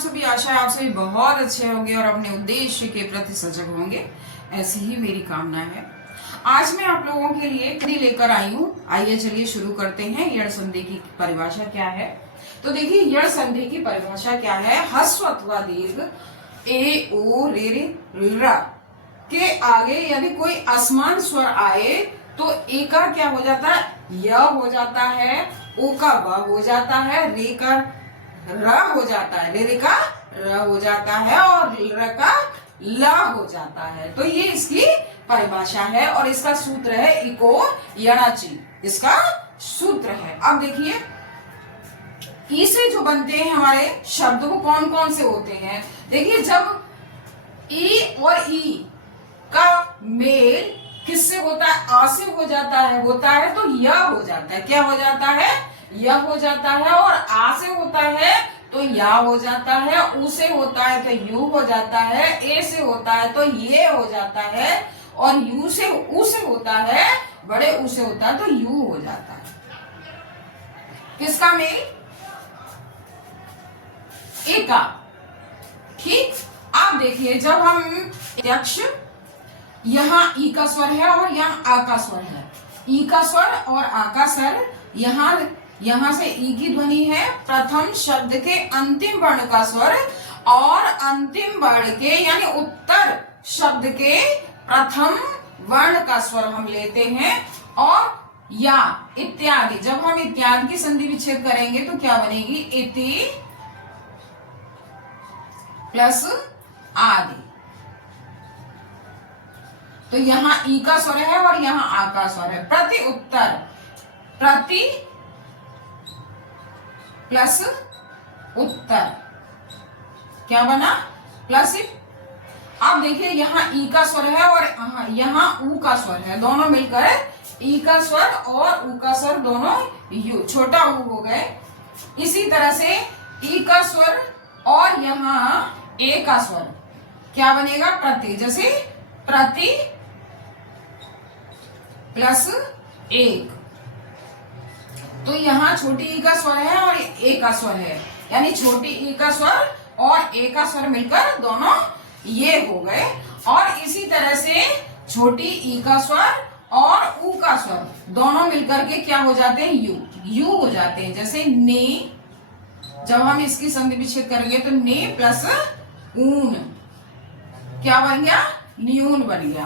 सभी आशा है आप सभी बहुत अच्छे होंगे और अपने उद्देश्य के प्रति सजग होंगे, ऐसी ही मेरी कामना है। आज मैं आप लोगों के लिए हिंदी लेकर आई हूँ। आइए चलिए शुरू करते हैं। यण संधि की परिभाषा क्या है? तो देखिए, यण संधि की परिभाषा क्या है? ह्रस्व अथवा दीर्घ ए ओ रे रे र के आगे यदि कोई असमान स्वर आए तो ए का क्या हो जाता है? य हो जाता है, ओ का व हो जाता है, रे का र हो जाता है, रे का र हो जाता है और र का ल हो जाता है। तो ये इसकी परिभाषा है और इसका सूत्र है इको यणाची, इसका सूत्र है। अब देखिए, ई से जो बनते हैं हमारे शब्द वो कौन कौन से होते हैं? देखिए, जब ई और ई का मेल किससे होता है? आ से हो जाता है तो य हो जाता है। क्या हो जाता है? य हो जाता है। और आ से होता है तो या हो जाता है, उ से होता है तो यू हो जाता है, ए से होता है तो ये हो जाता है, और यू से उ से होता है, बड़े उ से होता है तो यू हो जाता है। किसका मेल? ए का। ठीक। आप देखिए, जब हम यक्ष, यहाँ ई का स्वर है और यहाँ आ का स्वर है, ई का स्वर और आ का स्वर, यहाँ से ई की ध्वनि है प्रथम शब्द के अंतिम वर्ण का स्वर, और अंतिम वर्ण के यानी उत्तर शब्द के प्रथम वर्ण का स्वर हम लेते हैं। और या इत्यादि, जब हम इत्यादि की संधि विच्छेद करेंगे तो क्या बनेगी? इति प्लस आदि। तो यहाँ ई का स्वर है और यहाँ आ का स्वर है। प्रति उत्तर, प्रति प्लस उत्तर, क्या बना? प्लस। अब देखिए, यहाँ ई का स्वर है और यहाँ ऊ का स्वर है, दोनों मिलकर ई का स्वर और ऊ का स्वर दोनों यू, छोटा ऊ हो गए। इसी तरह से ई का स्वर और यहाँ ए का स्वर क्या बनेगा? प्रति। जैसे प्रति प्लस एक, तो यहाँ छोटी ई का स्वर है और ए का स्वर है, यानी छोटी ई का स्वर और ए का स्वर मिलकर दोनों ये हो गए। और इसी तरह से छोटी ई का स्वर और ऊ का स्वर दोनों मिलकर के क्या हो जाते हैं? यू, यू हो जाते हैं। जैसे ने, जब हम इसकी संधि विच्छेद करेंगे तो ने प्लस ऊन क्या बन गया? न्यून बन गया।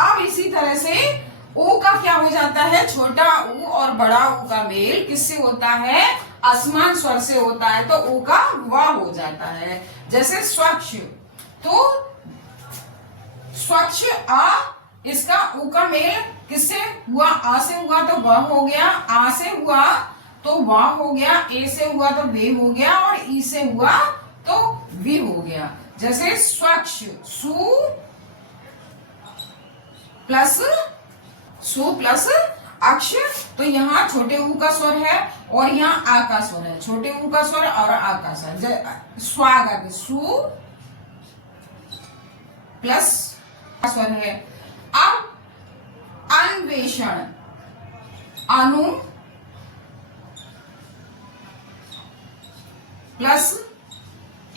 अब इसी तरह से ओ का क्या हो जाता है? छोटा ऊ और बड़ा ऊ का मेल किससे होता है? असमान स्वर से होता है, तो ओ का व हो जाता है। जैसे स्वच्छ, तो स्वच्छ आ, इसका ऊ का मेल किससे हुआ? आ से हुआ तो व हो गया, आ से हुआ तो व हो गया, ए से हुआ तो वे हो गया, और ई से हुआ तो वी हो गया। जैसे स्वच्छ, सु प्लस सु प्लस अक्ष, तो यहाँ छोटे ऊ का स्वर है और यहाँ आ का स्वर है, छोटे ऊ का स्वर और आ का स्वर। स्वागत, सु प्लस स्वर है। अब अन्वेषण, अनु प्लस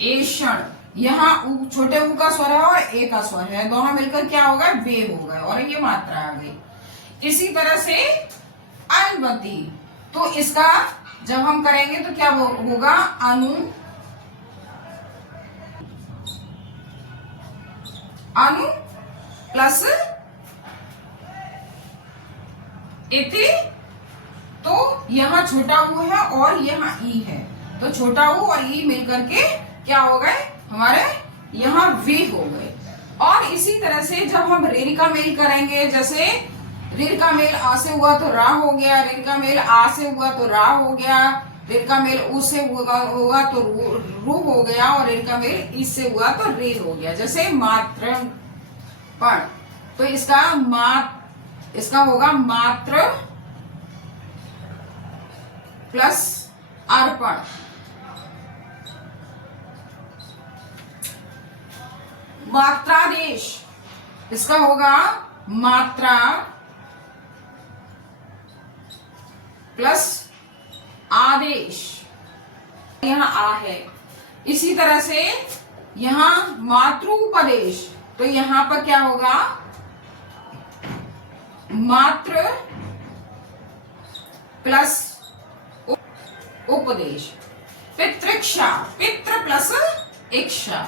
एषण, यहाँ छोटे ऊ का स्वर है और ए का स्वर है, दोनों मिलकर क्या होगा? वे हो गए, और ये मात्रा आ गई। इसी तरह से अनुवति, तो इसका जब हम करेंगे तो क्या होगा? अनु, अनु प्लस इति, तो यहाँ छोटा ऊ है और यहाँ ई है, तो छोटा ऊ और ई मिलकर के क्या हो गए? हमारे यहाँ वी हो गए। और इसी तरह से जब हम रेल का मेल करेंगे, जैसे रेल का मेल आ से हुआ तो रा हो गया, रेल का मेल आ से हुआ तो रा हो गया, रेल का मेल उ से हुआ तो रू हो गया, और रेल का मेल इस से हुआ तो रे हो गया। जैसे मात्र पण, तो इसका होगा मात्र प्लस अर्पण। मात्रादेश, इसका होगा मात्रा प्लस आदेश, यहाँ आ है, इसी तरह से यहां मातृपदेश, तो यहां पर क्या होगा, मातृ प्लस उपदेश। पितृक्षा, पितृ प्लस इक्षा।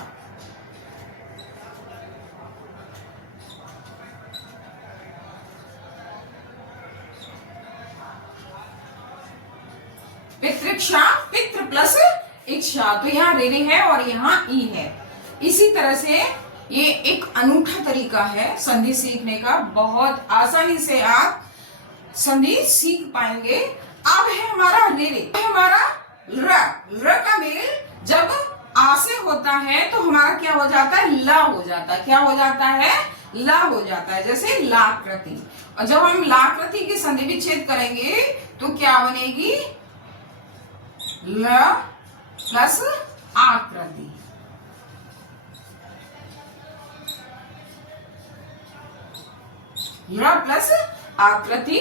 पितृक्षा, पितृ प्लस इच्छा, तो यहाँ रे है और यहाँ ई है। इसी तरह से ये एक अनूठा तरीका है संधि सीखने का, बहुत आसानी से आप संधि सीख पाएंगे। अब है हमारा रे, हमारा र का मेल जब आ से होता है तो हमारा क्या हो जाता है, ल हो जाता है। क्या हो जाता है, ल हो जाता है, जैसे लाकृति। और जब हम लाकृति की संधि विच्छेद करेंगे तो क्या बनेगी, ल प्लस आकृति। ल प्लस आकृति